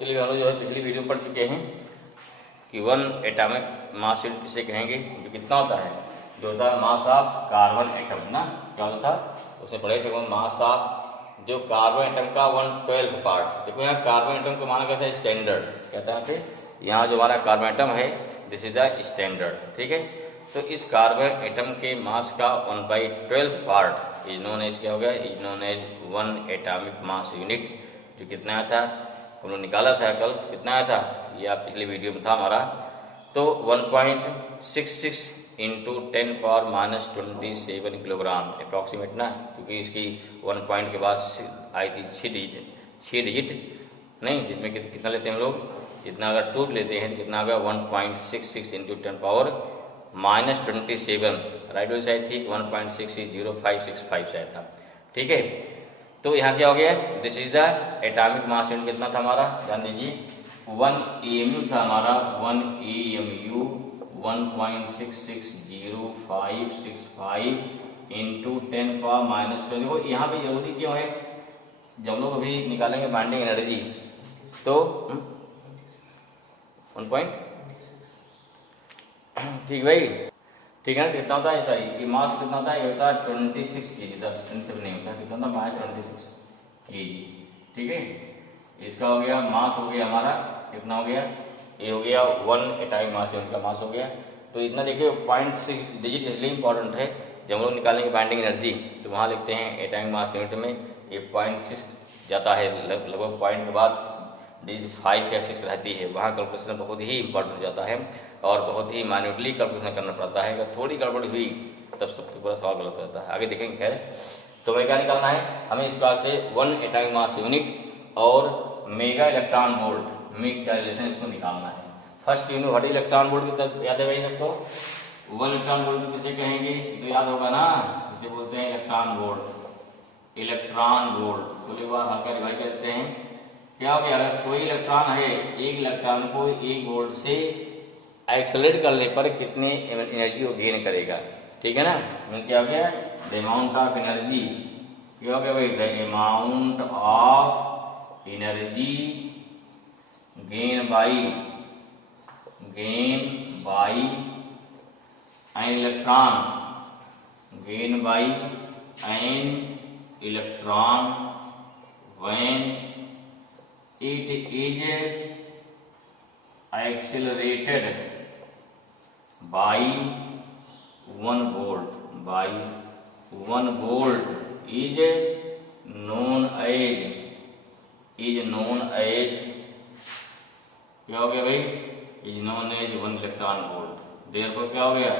चलिए हम लोग जो है पिछली वीडियो पढ़ चुके हैं कि वन एटॉमिक मास यूनिट किसे कहेंगे, जो कितना होता है, जो होता है मास ऑफ कार्बन एटम ना, क्या होता था उसने पढ़े थे वो मास ऑफ जो कार्बन एटम का 1/12 पार्ट। देखो यहाँ कार्बन एटम को माना गया था स्टैंडर्ड, कहता है यहाँ जो हमारा कार्बन एटम है दिस इज द स्टैंडर्ड, ठीक है। तो इस कार्बन एटम के मास का 1/12 पार्ट इज नोन एज क्या हो गया, is known as one atomic mass unit, जो कितना आया था हम लोग निकाला था कल, कितना आया था ये आप पिछले वीडियो में था हमारा, तो 1.66 इंटू 10⁻⁻27 किलोग्राम अप्रॉक्सीमेट ना, क्योंकि इसकी 1 पॉइंट के बाद आई थी 6 डिजिट नहीं, जिसमें कितना लेते हैं हम लोग, जितना अगर 2 लेते हैं तो कितना होगा 1.66 इंटू 10⁻⁻27, राइट वाली साइड थी 1.660565 शायद था, ठीक है। तो यहाँ क्या हो गया, this is the atomic mass unit कितना था हमारा, ध्यान दीजिए 1 EMU था हमारा, 1 EMU 1.660565 इंटू 10⁻⁻12। देखो यहाँ पे जरूरी क्यों है, जब लोग अभी निकालेंगे बाइंडिंग एनर्जी तो 1 पॉइंट, ठीक भाई, ठीक है। कितना होता है ऐसा ही मास कितना होता है, ये होता है 26 kg, नहीं होता, कितना होता है 26 kg, ठीक है। इसका हो गया मास हो गया हमारा कितना हो गया, ये हो गया 1 एटॉमिक मास यूनिट का मास हो गया। तो इतना देखिए 0.6 डिजिट इसलिए इंपॉर्टेंट है, जब हम लोग निकालेंगे बाइंडिंग एनर्जी तो वहाँ लिखते हैं एटॉमिक मास यूनिट में ये 0.6 जाता है, लगभग पॉइंट के बाद डिजिट 5 या 6 रहती है, वहाँ कैलकुलेशन बहुत ही इंपॉर्टेंट हो जाता है और बहुत ही माइन्यूटली कैलकुलेशन करना पड़ता है। अगर थोड़ी गड़बड़ी हुई तब सबके पूरा सवाल गलत हो जाता है, आगे देखेंगे। खैर तो वही क्या निकालना है हमें, इस बात से 1 एटॉमिक मास यूनिट और मेगा इलेक्ट्रॉन वोल्ट में क्या रिलेशन इसको निकालना है। First unit what electron volt की तरफ याद है भाई सबको, 1 इलेक्ट्रॉन वोल्ट किसे कहेंगे तो याद होगा ना, इसे बोलते हैं इलेक्ट्रॉन वोल्ट, इलेक्ट्रॉन वोल्ट। तो एक बार हल्का डिवाइड करते हैं, क्या हो गया, अगर कोई इलेक्ट्रॉन है, एक इलेक्ट्रॉन को 1 वोल्ट से एक्सेलरेट करने पर कितने एनर्जी को गेन करेगा, ठीक है ना। क्या हो गया, द अमाउंट ऑफ एनर्जी, क्या हो गया भाई, the amount of energy gain by an electron, gain by an electron when it is accelerated by 1 volt, by 1 volt is known as क्या हो गया भाई, is known as 1 electron volt. Therefore क्या हो गया,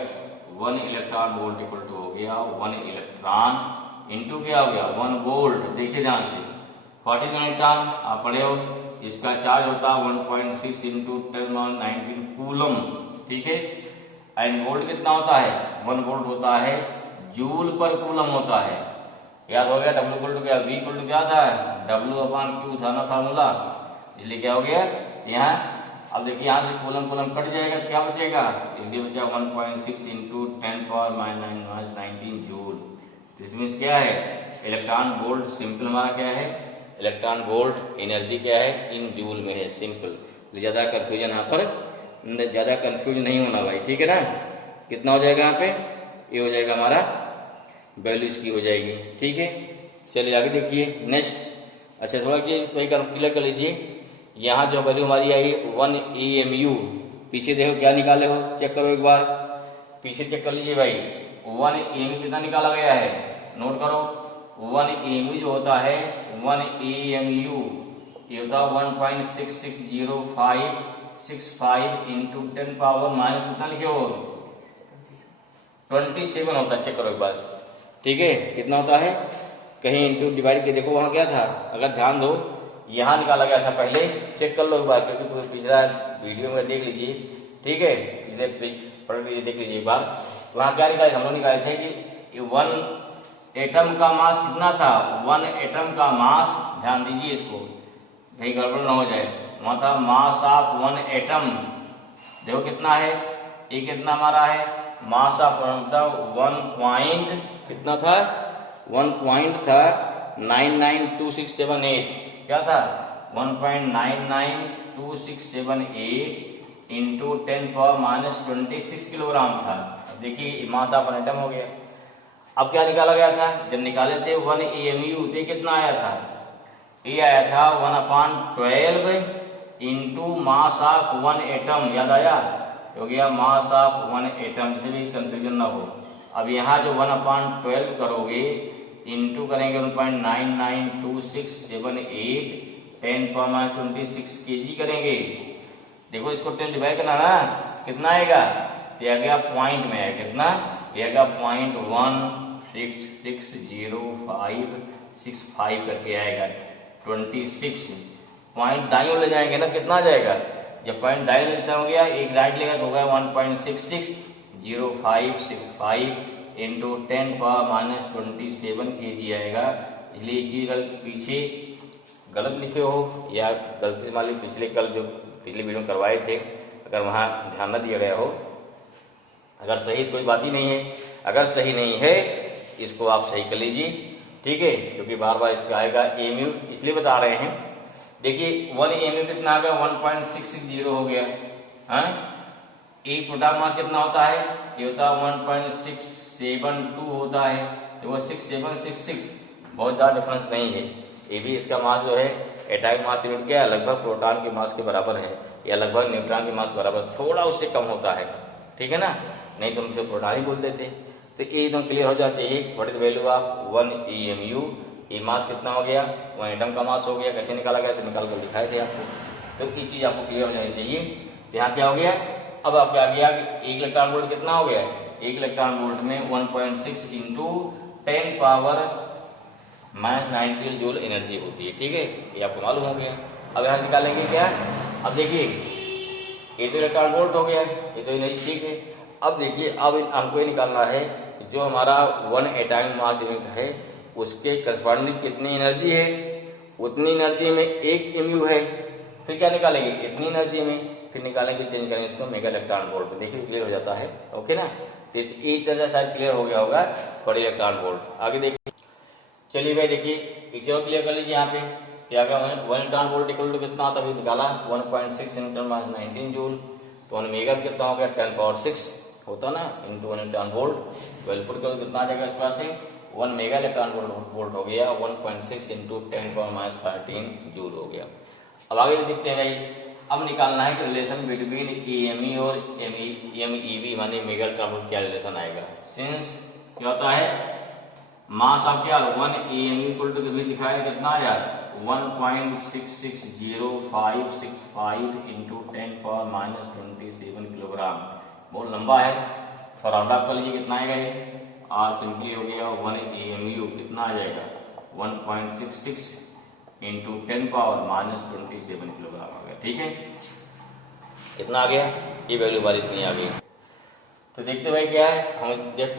1 इलेक्ट्रॉन वोल्ट इक्वल टू हो गया 1 electron into क्या हो गया 1 वोल्ट। देखिए ध्यान से 40 इलेक्ट्रॉन आप पढ़े हो, इसका चार्ज होता है 1.6 इंटू 10⁻19 कूलम, ठीक है। एंड वोल्ट कितना होता है, 1 वोल्ट होता है जूल पर कूलम होता है, याद हो गया। W इक्वल टू क्या, V इक्वल टू क्या था, W/Q था ना फार्मूला, इसलिए क्या हो गया यहाँ, अब देखिए यहाँ से कूलम कट जाएगा तो क्या बचेगा, इसलिए बचा 1.6 इंटू 10⁻⁻19 जूल। इसमें क्या है, इलेक्ट्रॉन वोल्ट सिंपल हमारा क्या है, इलेक्ट्रॉन वोल्ट एनर्जी क्या है, इन जूल में है, सिंपल। ज्यादा कंफ्यूजन यहाँ पर, ज्यादा कंफ्यूज नहीं होना भाई, ठीक है ना। कितना हो जाएगा यहाँ पे, ये हो जाएगा हमारा वैल्यू इसकी हो जाएगी, ठीक है। चलिए आगे देखिए नेक्स्ट। अच्छा थोड़ा चीज क्लियर कर लीजिए, यहाँ जो वैल्यू हमारी आई 1 EMU, पीछे देखो क्या निकाले हो, चेक करो एक बार, पीछे चेक कर लीजिए भाई, 1 EMU कितना निकाला गया है, नोट करो। 1 EMU जो होता है 1 EMU ये होता है 1.660565 इंटू 10 पावर माइनस कितना लिखे हो 27 होता है, चेक करो एक बार, ठीक है। कितना होता है, कहीं इंटू डिवाइड के देखो वहां क्या था, अगर ध्यान दो यहाँ निकाला गया था, पहले चेक कर लो एक बार, क्योंकि पिछला वीडियो में देख लीजिए, ठीक है, पढ़ लीजिए, देख लीजिए एक बार, वहां क्या निकाले, हम लोग निकाले थे कि 1 एटम का मास कितना था, 1 एटम का मास, ध्यान दीजिए इसको कहीं गड़बड़ ना हो जाए, वहां था मास ऑफ 1 एटम, देखो कितना है, ये कितना हमारा है, मास ऑफ 1 पॉइंट कितना था, 1 पॉइंट था 992678, क्या था 1.992678 इंटू 10⁻⁻26 किलोग्राम था। अब देखिए मास ऑफ एन एटम हो गया। अब क्या निकाला गया था, जब निकाले थे 1 AMU तो कितना आया था, ये आया था 1/12 इंटू मास ऑफ 1 एटम। याद आया, हो गया मास ऑफ 1 एटम, जिसे भी कंफ्यूजन ना हो। अब यहाँ जो 1/12 करोगे इंटू करेंगे 1.992678 10⁻26 kg करेंगे। देखो इसको 10 डिवाइड करना ना, कितना आएगा, तो आ गया पॉइंट में है, कितना आएगा 0.160565 करके आएगा 26। पॉइंट दाईं ओर ले जाएंगे ना, कितना आ जाएगा, जब पॉइंट दाईं ओर लेता हो गया, एक राइट लेगा तो हो गया 1.660565 इंटू 10⁻⁻27 kg आएगा। इसलिए इसी पीछे गलत लिखे हो या गलती मान ली पिछले कल जो पिछले वीडियो करवाए थे, अगर वहाँ ध्यान न दिया गया हो, अगर सही कोई बात ही नहीं है, अगर सही नहीं है इसको आप सही कर लीजिए, ठीक है, क्योंकि बार बार इसका आएगा एमयू, इसलिए बता रहे हैं। देखिए 1 AMU कितना आ गया, 1.660 हो गया। हाँ, एक प्रोटॉन मास कितना होता है, ये होता है 1.672 होता है, तो वो 6766, बहुत ज्यादा डिफरेंस नहीं है। ये भी इसका मास जो है एटॉमिक मास यूनिट क्या है, लगभग प्रोटॉन के मास के बराबर है, या लगभग न्यूट्रॉन के मास के बराबर, थोड़ा उससे कम होता है, ठीक है ना, नहीं तो हम उसे प्रोटॉन ही बोल देते। तो ये एकदम क्लियर हो जाते हैं। What is value of 1 AMU, ये मास कितना हो गया, 1 एटम का मास हो गया। कैसे निकाला गया, तो निकाल कर दिखाए थे आपको, तो ये चीज आपको क्लियर हो जानी चाहिए। यहाँ क्या हो गया, अब आप क्या गया, 1 इलेक्ट्रॉन वोल्ट कितना हो गया, 1 इलेक्ट्रॉन वोल्ट में 1.6 इंटू 10⁻⁻90 जूल एनर्जी होती है, ठीक है, ये आपको मालूम हो गया। अब यहाँ निकालेंगे क्या, अब देखिए ये तो इलेक्ट्रॉन वोल्ट हो गया, ये तो एनर्जी, ठीक है। अब देखिए अब हमको ये निकालना है जो हमारा 1 एटॉमिक मास यूनिट है उसके करस्पॉन्डिंग कितनी एनर्जी है, उतनी एनर्जी में 1 MU है। फिर क्या निकालेंगे, इतनी एनर्जी में, फिर निकालेंगे, चेंज करेंगे इसको मेगा इलेक्ट्रॉन वोल्ट में। देखिए क्लियर हो जाता है, ओके ना। तो एक तरह से शायद क्लियर हो गया होगा फॉर इलेक्ट्रॉन वोल्ट। आगे देखिए, चलिए भाई देखिए इसे और क्लियर कर लीजिए। यहाँ पे क्या गया, 1 इलेक्ट्रॉन वोल्ट इक्वल टू कितना होता है, निकाला 1.6 × 10⁻19 जूल, तो 1 मेगा कितना हो गया, 10⁻6 होता ना, इंटू 1 इलेक्ट्रॉन वोल्ट, वेलपुर कितना आ जाएगा इस पास से 1 मेगा इलेक्ट्रॉन वोल्ट हो गया, 1.6 इंटू 10⁻13 जूल हो गया। अब आगे देखते हैं भाई, अब निकालना है कि रिलेशन बिटवीन AME और MEV माने मेगा इलेक्ट्रॉन वोल्ट क्या रिलेशन आएगा। सिंस क्या होता है, मास ऑफ क्या 1 AME इक्वल टू भी लिखा है कितना यार 1.660565 इंटू 10⁻⁻27 किलोग्राम, बहुत लंबा है, थोड़ा राउंड ऑफ कर लीजिए, कितना आएगा ये, आर सिंपली हो गया 1 AMU कितना आ जाएगा 1.66 इंटू 10⁻⁻27 किलोग्राम आ गया, ठीक है, कितना आ गया, ये वैल्यू बार इतनी आ गई। तो देखते भाई क्या है, हम just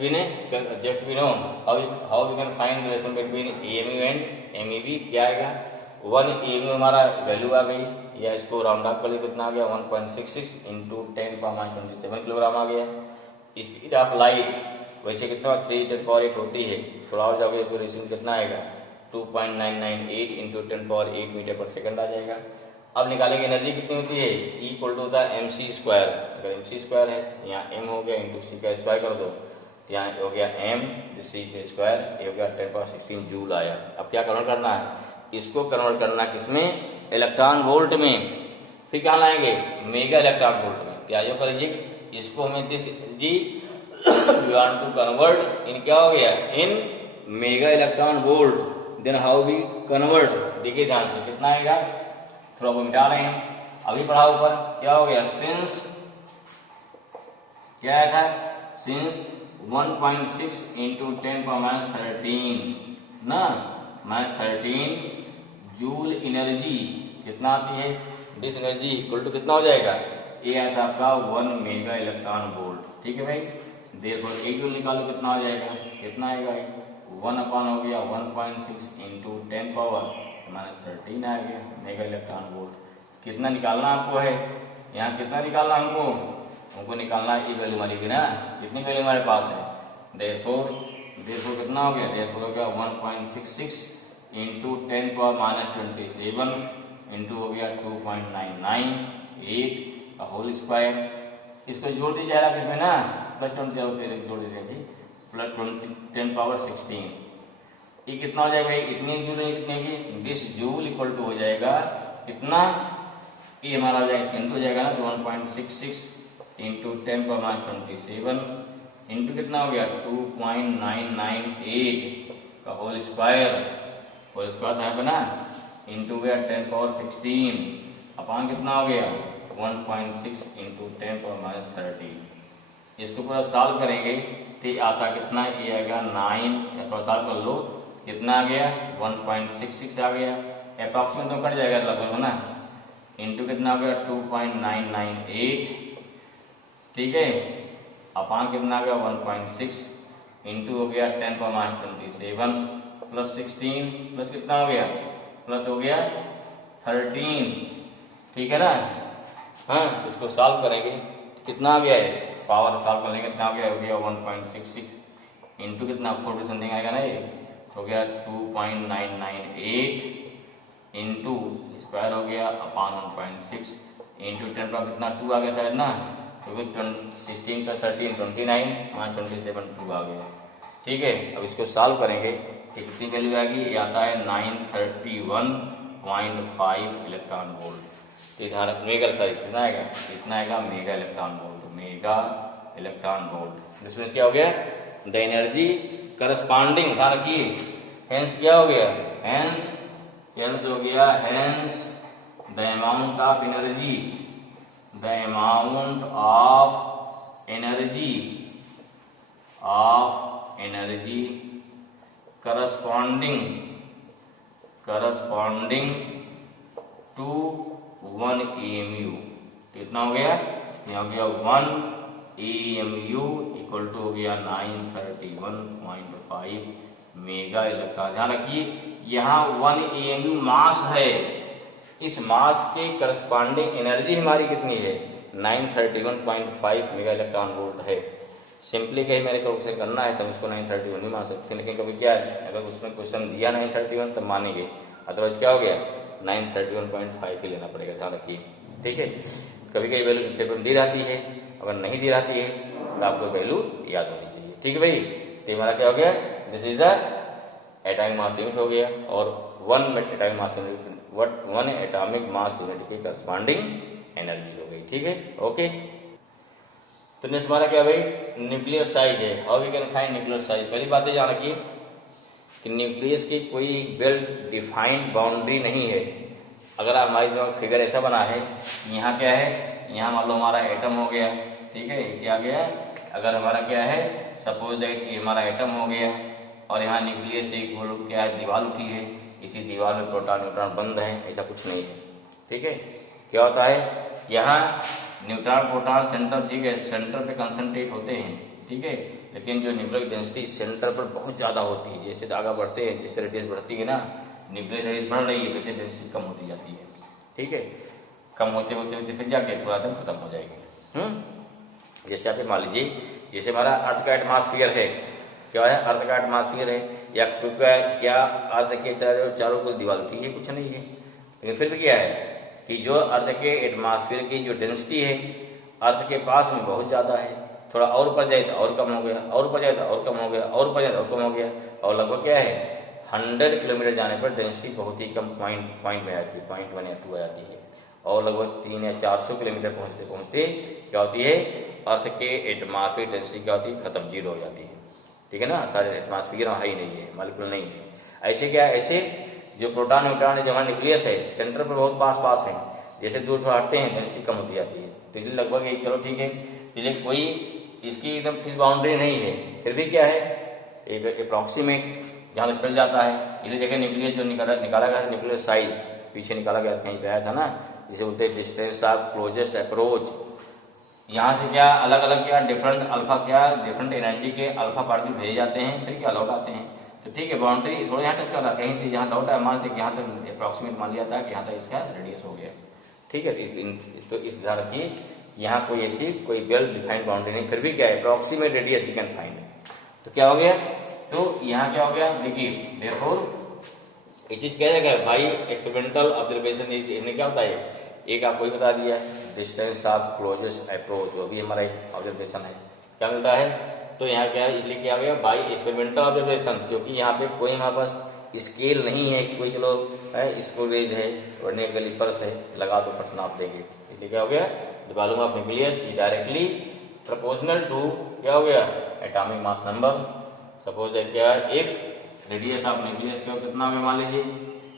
we know how we can find relation between AMU and MEV। क्या आएगा, 1 AMU हमारा वैल्यू आ गई, या इसको राउंड ऑफ कर लिए कितना आ गया 1.66 इंटू 10⁻27 किलोग्राम आ गया। स्पीड ऑफ लाइट वैसे कितना 3×10⁸ होती है, थोड़ा और जाओगे तो रेशियो कितना आएगा 2.998 इंटू 10⁸ मीटर पर सेकंड आ जाएगा। अब निकालेंगे एनर्जी कितनी होती है, E इक्वल टू होता है mc², अगर mc² है यहाँ m हो गया इंटू c का स्क्वायर कर दो, तो यहाँ हो गया m c का स्क्वायर, ये हो गया 10⁻16 जूल आया। अब क्या कन्वर्ट करना है, इसको कन्वर्ट करना किसमें, इलेक्ट्रॉन वोल्ट में, फिर क्या लाएंगे मेगा इलेक्ट्रॉन वोल्ट में। क्या जो करेंगे इसको हमें दिस जी we want to convert in क्या हो गया in mega electron volt, then how we convert, देखिए ध्यान से कितना आएगा, थोड़ा वो मिटा रहे हैं, अभी पढ़ा ऊपर क्या हो गया, सिंस क्या आया था, सिंस 1.6 इंटू 10⁻13 ना -13 जूल एनर्जी कितना आती है, दिस एनर्जी इक्वल टू कितना हो जाएगा, ये आया था आपका 1 मेगा इलेक्ट्रॉन वोल्ट, ठीक है भाई। देयरफॉर एक जूल निकालो कितना हो जाएगा, कितना आएगा 1 हो गया 1.6 इंटू 10⁻13 आ गया मेगा इलेक्ट्रॉन वोल्ट। कितना निकालना आपको है, यहाँ कितना निकालना हमको निकालना है, ये वैल्यू हमारी ना, कितनी वैल्यू हमारे पास है, देयरफॉर कितना हो गया 1.66 इंटू 10⁻27 इंटू हो गया 2.998 का होल स्क्वायर। इसको जोड़ दीजिए इसमें ना, प्लस 20 जोड़ दीजिए जी, प्लस 10 पावर 16। ये कितना हो जाएगा भाई, इतनी जूल कितने की, दिस जूल इक्वल टू हो जाएगा कितना, ये हमारा हो जाएगा इंटू हो जाएगा ना 1.66 इंटू 10 पावर 27 इंटू कितना हो गया 2.998 का होल स्क्वायर था यहाँ पे ना, इंटू गया 10 पावर 16 अपान कितना हो गया 1.6 इंटू 10 पावर -13। इसको पूरा सॉल्व करेंगे तो आता कितना, ये आएगा 9, या थोड़ा सॉल्व कर लो, कितना आ गया 1.66 आ गया, अप्रॉक्सीमेट तो कट जाएगा लगभग ना, इंटू कितना हो गया 2.998, ठीक है, अपान कितना आ गया 1.6 इंटू हो गया 10 पावर -27 प्लस 16 प्लस कितना हो गया, प्लस हो गया 13, ठीक है ना। हाँ, इसको सॉल्व करेंगे कितना आ गया है, पावर सॉल्व करने कितना हो गया 1.66 इंटू कितना 40 समथिंग आएगा ना, ये हो गया 2.998 इंटू स्क्वायर हो गया अपान 1.6 इंटू 10 पावर कितना 2 आ गया शायद ना, तो फिर 16 का 13 29 -27 2 आ गया, ठीक है। अब इसको सॉल्व करेंगे कितनी वैल्यू आएगी, ये आता है 931.5 इलेक्ट्रॉन वोल्ट। तो ध्यान मेगा कितना आएगा, कितना आएगा mega electron volt, mega electron volt. इसमें क्या हो गया, द एनर्जी करस्पॉन्डिंग, ध्यान रखिए, हेंस क्या हो गया, हेंस हो गया, hence the amount of energy, the amount of energy corresponding to 1 EMU, कितना हो गया, यहाँ हो गया 1 EMU इक्वल टू हो गया 931.5 मेगा इलेक्ट्रॉन। ध्यान रखिए यहाँ 1 EMU मास है, इस मास के करस्पॉन्डिंग एनर्जी हमारी कितनी है 931.5 मेगा इलेक्ट्रॉन वोल्ट है। सिंपली कहीं मेरे को उसे करना है तो उसको 931 नहीं मान सकते, लेकिन कभी क्या है, अगर उसमें क्वेश्चन दिया 931 तब मानेंगे, अदरवाइज क्या हो गया 931.5 ही लेना पड़ेगा। ध्यान रखिए, ठीक है। कभी कभी वैल्यू पेपर में दी रहती है, अगर नहीं दी रहती है तो आपको वैल्यू याद होनी चाहिए, ठीक है भाई। तो हमारा क्या हो गया, this is the atomic mass unit हो गया, और 1 एटॉमिक मास यूनिट की करस्पॉन्डिंग एनर्जी हो गई, ठीक है, ओके। तो नेक्स्ट हमारा क्या भाई, न्यूक्लियर साइज है, how we can find nuclear size. पहली बात है जान रखिए कि न्यूक्लियस की कोई वेल डिफाइंड बाउंड्री नहीं है। अगर हमारी जो फिगर ऐसा बना है, यहाँ क्या है, यहाँ मान लो हमारा एटम हो गया, ठीक है, क्या गया, अगर हमारा क्या है, सपोज दैट कि हमारा एटम हो गया और यहाँ न्यूक्लियस एक वो क्या है, दीवार उठी है, इसी दीवार में प्रोटॉन न्यूट्रॉन बंद है, ऐसा कुछ नहीं है, ठीक है। क्या होता है, यहाँ न्यूट्रॉन प्रोटॉन सेंटर, ठीक है, सेंटर पे कंसंट्रेट होते हैं, ठीक है, लेकिन जो न्यूक्लियर डेंसिटी सेंटर पर बहुत ज्यादा होती है। जैसे आगे बढ़ते हैं, जैसे रेडियस बढ़ती है ना, न्यूक्लियर रेडियस बढ़ रही है, वैसे डेंसिटी कम होती जाती है, ठीक है। कम होते होते होते फिर जाके थोड़ा दिन खत्म हो जाएगी। जैसे आप मान लीजिए, जैसे हमारा अर्थ का एटमॉस्फेयर है, क्या है, अर्थ का एटमॉस्फेयर है, या क्या अर्थ के चारों को दीवार उठी है, कुछ नहीं है, लेकिन फिर भी क्या है कि जो अर्थ के एटमॉस्फेयर की जो डेंसिटी है अर्थ के पास में बहुत ज्यादा है, थोड़ा और ऊपर जाए तो और कम हो गया, और ऊपर जाए तो और कम हो गया, और ऊपर जाए तो और कम हो गया, और लगभग क्या है 100 किलोमीटर जाने पर डेंसिटी बहुत ही कम पॉइंट में आती है, 0.1 या 2 आ जाती है, और लगभग 300 या 400 किलोमीटर पहुंचते पहुंचते क्या होती है, अर्थ के एटमॉस्फेयर डेंसिटी क्या होती है, खत्म, जीरो हो जाती है, ठीक है ना। सारे एटमॉस्फेयर है ही नहीं है, मॉलिक्यूल नहीं है। ऐसे क्या है, ऐसे जो प्रोटॉन न्यूट्रॉन है, जो हमारा न्यूक्लियस है, सेंटर पर बहुत पास है, जैसे दूर थोड़ा हटते हैं डेंसिटी कम होती जाती है। तो इसलिए लगभग एक, चलो ठीक है, इसलिए कोई इसकी एकदम फिक्स बाउंड्री नहीं है, फिर भी क्या है एक अप्रॉक्सीमेट जहाँ तक चल जाता है। इसलिए देखें न्यूक्लियस जो निकाला गया, न्यूक्लियर साइज पीछे निकाला गया, कहीं पे आया था ना, जिसे बोलते हैं डिस्टेंस ऑफ क्लोजेस्ट अप्रोच। यहाँ से क्या अलग अलग क्या डिफरेंट एनर्जी के अल्फा पार्टिकल भेजे जाते हैं, फिर क्या लौट आते हैं। तो ठीक है, बाउंड्री थोड़ा यहाँ टच कर रहा है, कहीं से यहाँ लौटा है, मान लेते यहाँ तक अप्रॉक्सीमेट मान लिया था कि यहाँ तक इसका रेडियस हो गया, ठीक है। तो इस ध्यान रखिए, यहाँ कोई ऐसी कोई वेल डिफाइंड बाउंड्री नहीं, फिर भी क्या है approximate radius we can find. तो क्या हो गया, तो यहाँ क्या हो गया, देखिए देयरफॉर ये चीज कह जाएगा भाई एक्सपेरिमेंटल ऑब्जर्वेशन इन्हें क्या होता है, एक आपको ही बता दिया डिस्टेंस ऑफ क्लोजेस्ट अप्रोच, जो भी हमारा एक ऑब्जर्वेशन है क्या मिलता है। तो यहाँ क्या है, इसलिए क्या हो गया बाई एक्सपेरिमेंटल ऑब्जर्वेशन, क्योंकि यहाँ पे कोई हमारे पास स्केल नहीं है, कोई चलो स्टोरेज है वर्नियर कैलिपर्स है, लगा दो प्रश्न आप देंगे। इसलिए क्या हो गया the volume of nucleus is directly proportional to क्या हो गया एटॉमिक मास नंबर। सपोज है क्या, इफ रेडियस ऑफ न्यूक्लियस का कितना हो गया मान लीजिए,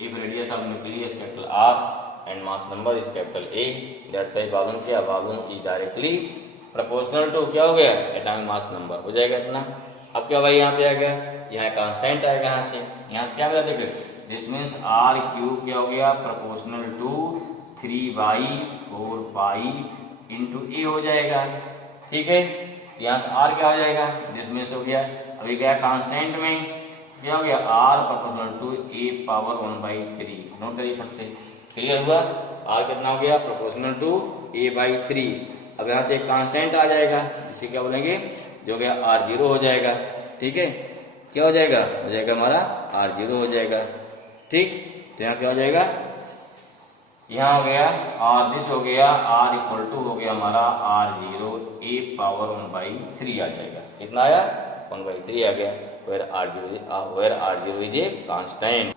if radius of nucleus capital R and mass number is capital A, that's why volume क्या, volume is directly proportional to क्या हो गया एटॉमिक मास नंबर, हो जाएगा इतना। अब क्या भाई यहाँ पे आ गया, यहाँ कांस्टेंट आएगा, यहाँ से क्या मिला देखो, दिस मीन्स आर क्यूब क्या हो गया प्रोपोर्शनल टू 3/4 पाई इंटू ए हो जाएगा, ठीक है। यहाँ से आर क्या हो जाएगा, दिस मीन्स हो गया, अभी गया कांस्टेंट में क्या हो गया R proportional to A power 1/3, note करिए फट से, क्लियर हुआ। आर कितना हो गया प्रोपोर्शनल टू a/3। अब यहाँ से एक कांस्टेंट आ जाएगा, इसे क्या बोलेंगे, जो गया r0 हो जाएगा, ठीक है। क्या हो जाएगा हमारा r0 हो जाएगा, ठीक। तो यहाँ क्या हो जाएगा, यहाँ हो गया r दिस हो गया r इक्वल टू हो गया हमारा r0 a पावर 1/3 आ जाएगा, कितना आया 1/3 आ गया, where r0 is a constant।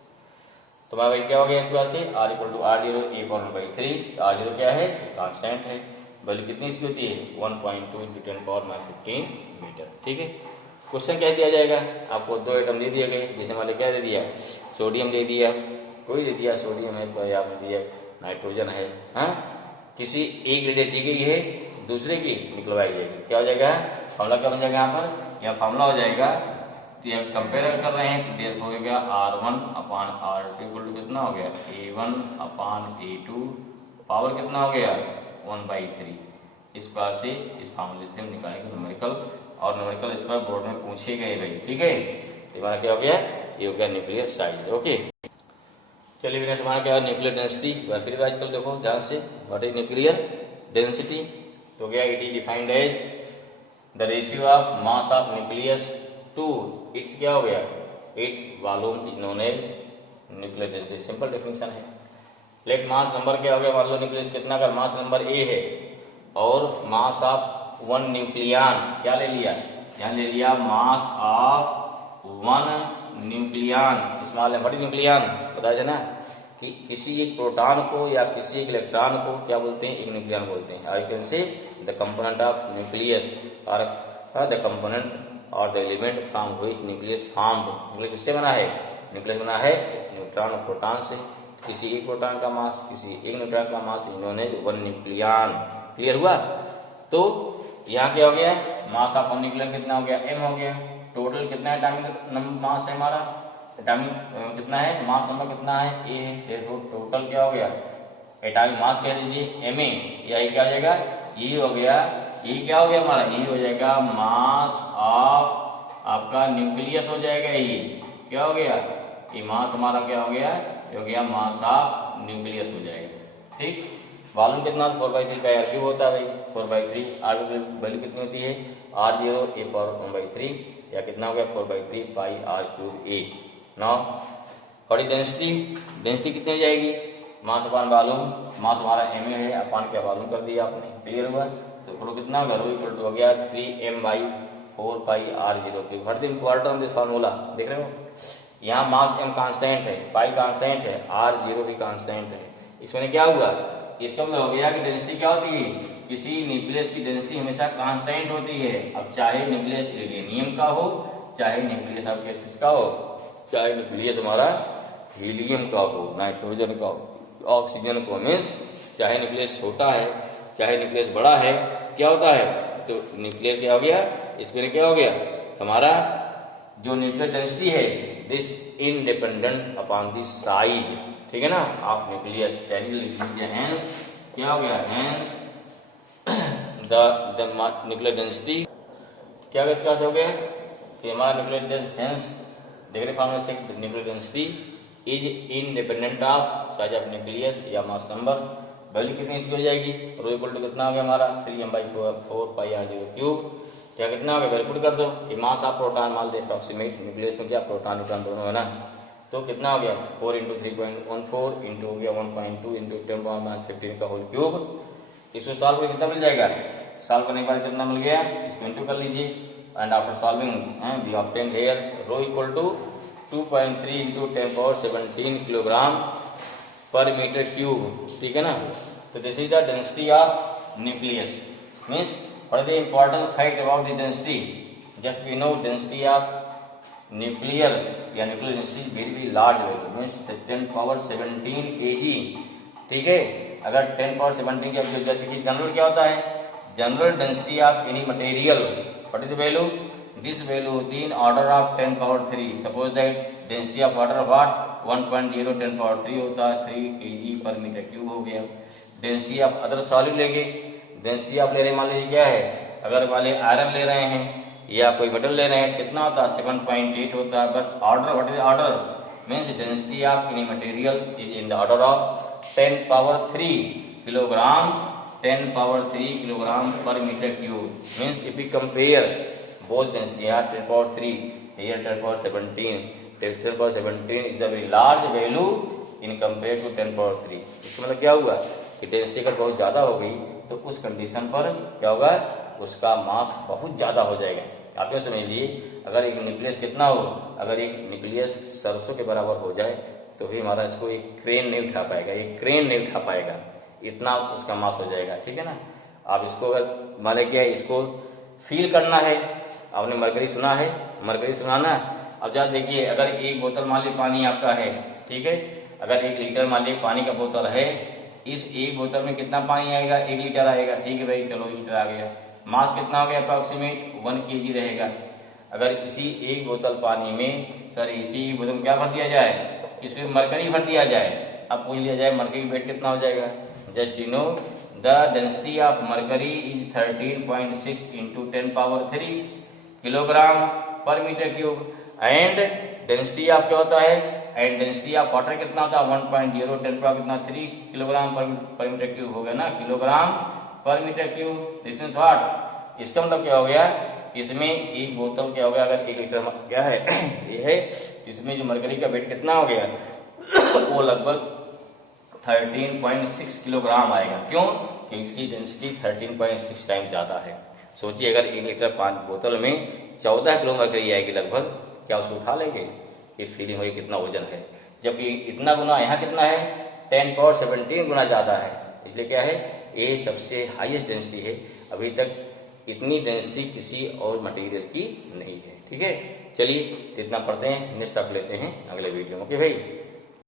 तो भाई क्या हो गया इस बात से r equal to r0 a power 1/3, r0 क्या है कांस्टेंट है, वैल्यू कितनी इसकी होती है 1.2 × 10⁻15 मीटर, ठीक है। क्वेश्चन क्या दिया जाएगा, आपको दो एटम दे दिए गए, जैसे मान क्या दे दिया सोडियम दे दिया, कोई दे दिया सोडियम है, कोई आपने दिया नाइट्रोजन है, हाँ किसी एक ग्रेड दी गई है, दूसरे की निकलवाई जाएगी, क्या हो जाएगा फॉर्मूला क्या बन जाएगा यहाँ पर, यह फॉर्मूला हो जाएगा, तो यह कंपेयर कर रहे हैं तो देर हो गया R1/R2 इक्वल टू कितना हो गया A1/A2 पावर कितना हो गया 1/3। इस बार से इस फॉर्मूले से हम निकालेंगे न्यूमेरिकल, और न्यूमेरिकल इस बार बोर्ड में पूछे गए भाई, ठीक है। तो हमारा क्या हो गया, ये हो गया न्यूक्लियर साइज, ओके। चलिए बेटा तुम्हारा क्या है न्यूक्लियर डेंसिटी, फिर आजकल देखो ध्यान से, व्हाट इज न्यूक्लियर डेंसिटी, तो गया it is defined as the ratio of mass of nucleus to its क्या हो गया its volume is known as nuclear density, simple definition है। लेट मास नंबर क्या हो गया, मान लो न्यूक्लियस कितना, अगर मास नंबर ए है और मास ऑफ 1 न्यूक्लियन क्या ले लिया, यहाँ ले लिया मास ऑफ 1 न्यूक्लियन, स्मॉल बड़ी न्यूक्लियन बताया ना, कि किसी एक प्रोटॉन को या किसी एक इलेक्ट्रॉन को क्या बोलते हैं एक न्यूक्लियन बोलते हैं। I can say the component of nucleus और द कंपोनेंट और the element from which nucleus formed, nucleus किससे बना है, न्यूक्लियस बना है न्यूट्रॉन और प्रोटॉन से, किसी एक प्रोटॉन का मास किसी एक न्यूट्रॉन का मास इन्होंने 1 न्यूक्लियन, क्लियर हुआ। तो यहाँ क्या हो गया मास ऑफ 1 न्यूक्लियन कितना हो गया m हो गया, टोटल कितना एटॉमिक मास है हमारा, एटॉमिक कितना है मास नंबर कितना है a है, टोटल क्या हो गया एटॉमिक मास कह दीजिए ma, यही क्या हो जाएगा ये हो गया, ये क्या हो गया हमारा, ये हो जाएगा मास ऑफ आपका न्यूक्लियस हो जाएगा, ये क्या हो गया ये मास हमारा क्या हो गया, हो गया मास ऑफ न्यूक्लियस हो जाएगा, ठीक। वॉल्यूम कितना 4/3 का r क्यूब होता है भाई, 4/3 r वैल्यू कितनी होती है r0 a पावर 1/3 या कितना हो गया 4/3 पाई r³ a। नाउ और डेंसिटी, डेंसिटी कितनी हो जाएगी मास अपान वॉल्यूम, मास हमारा ma है, अपान क्या वॉल्यूम कर दिया आपने, क्लियर हुआ। तो थोड़ा कितना होगा रो इक्वल टू हो गया 3m/4 पाई r0³। हर दिन इम्पोर्टेंट दिस फार्मूला देख रहे हो, यहाँ मास m कांस्टेंट है, पाई कांस्टेंट है, r0 भी कांस्टेंट है, इसमें क्या हुआ इसका मतलब हो गया कि डेंसिटी क्या होती है, किसी न्यूक्लियस की डेंसिटी हमेशा कांस्टेंट होती है। अब चाहे न्यूक्लियस यूरेनियम का हो, चाहे न्यूक्लियस आपके किसका हो, चाहे न्यूक्लियस हमारा हीलियम का हो, नाइट्रोजन का हो, ऑक्सीजन को, मीन्स चाहे न्यूक्लियस छोटा है चाहे न्यूक्लियस बड़ा है, क्या होता है तो न्यूक्लियर क्या हो गया, इसमें क्या हो गया हमारा जो न्यूक्लियर डेंसिटी है this independent upon the size, ठीक है ना। आप न्यूक्लियस चैनल लिख लीजिए, हेंस क्या हो गया, हेंस द न्यूक्लियर डेंसिटी क्या हो गया कि हमारा न्यूक्लियर हेंस देख रहे फॉर्मूला से nuclear density is independent of size of nucleus या मास नंबर। वैल्यू कितनी इसकी हो जाएगी, रो इक्वल टू कितना हो गया हमारा 3m/4 पाई r0³, क्या कितना हो गया वैल्यू पुट कर दो कि मास ऑफ प्रोटॉन मान दे अप्रोक्सीमेट, न्यूक्लियस में क्या प्रोटॉन न्यूट्रॉन दोनों है ना, तो कितना हो गया 4 इंटू 3.14 इंटू हो गया 1.2 इंटू 10⁻15 का होल क्यूब। इसको सॉल्व करके कितना मिल जाएगा, सॉल्व करने के बाद कितना मिल गया, इसको इंटू कर लीजिए and after solving we obtain here rho equal to 2.3 into 10⁻17 kilogram per metre cube. ठीक है ना। तो this is the density of nucleus. Means what is the important fact about the density, just we know density of nuclear या nuclear density very large value means 10⁻17 kg। ठीक है। अगर 10⁻17 की देखिए जनरल क्या होता है, general density of any material what is the value, this value होती है order of 10⁻3। Suppose that density of water what 1.0 10⁻3 होता है 3 kg पर मीटर क्यूब हो गया। डेंसिटी ऑफ अदर सॉलिड लेंगे, डेंसिटी ऑफ ले रहे मान लीजिए क्या है, अगर वाले आयरन ले रहे हैं या कोई मेटल ले रहे हैं कितना होता है 7.8 होता है। बस order what is order means density of any material is in the order of 10⁻3 kilogram 10⁻3 kilogram per metre cube. Means if you compare both density 10⁻3 here 10⁻17 10⁻17 is a very large value in compared to 10⁻3। इसका मतलब क्या हुआ कि density अगर बहुत ज्यादा हो गई तो उस कंडीशन पर क्या होगा, उसका मास बहुत ज्यादा हो जाएगा। आप ये समझ लीजिए अगर एक न्यूक्लियस कितना हो, अगर एक न्यूक्लियस सरसों के बराबर हो जाए तो भी हमारा इसको एक क्रेन नहीं उठा पाएगा, एक क्रेन नहीं उठा पाएगा, इतना उसका मास हो जाएगा। ठीक है ना। आप इसको अगर मान लिया इसको फील करना है, आपने मरकरी सुना है, मरकरी सुना ना। अब जरा देखिए अगर एक बोतल मान लीजिए पानी आपका है, ठीक है, अगर 1 लीटर मान लीजिए पानी का बोतल है, इस एक बोतल में कितना पानी आएगा 1 लीटर आएगा। ठीक है भाई, चलो 1 लीटर आ गया। मास कितना हो गया अप्रोक्सीमेट 1 kg रहेगा। अगर इसी एक बोतल पानी में इसी बोतल में क्या भर दिया जाए, इसमें मरकरी भर दिया जाए, अब पूछ लिया जाए मरकरी वेट कितना हो जाएगा। Just you know the density of mercury is 13.6 into 10⁻3 kilogram per metre cube and density of क्या होता है, एंड डेंसिटी ऑफ वाटर कितना होता है 1.0 10⁻3 किलोग्राम पर मीटर क्यूब हो गया ना, kilogram per metre cube. This means what, इसका मतलब क्या हो गया, इसमें एक बोतल क्या हो गया, अगर 1 लीटर क्या है ये है, इसमें जो मरकरी का वेट कितना हो गया वो लगभग 13.6 किलोग्राम आएगा। क्यों, क्योंकि इसकी डेंसिटी 13.6 टाइम ज्यादा है। सोचिए अगर 1 लीटर पानी बोतल में 14 किलो मरकरी आएगी लगभग, क्या उसको उठा लेंगे, ये फीलिंग होगी कितना वजन है। जबकि इतना गुना यहाँ कितना है 10⁻17 गुना ज्यादा है, इसलिए क्या है ये सबसे हाईएस्ट डेंसिटी है। अभी तक इतनी डेंसिटी किसी और मटेरियल की नहीं है। ठीक है, चलिए इतना पढ़ते हैं, नेक्स्ट आप लेते हैं अगले वीडियो में। ओके भाई।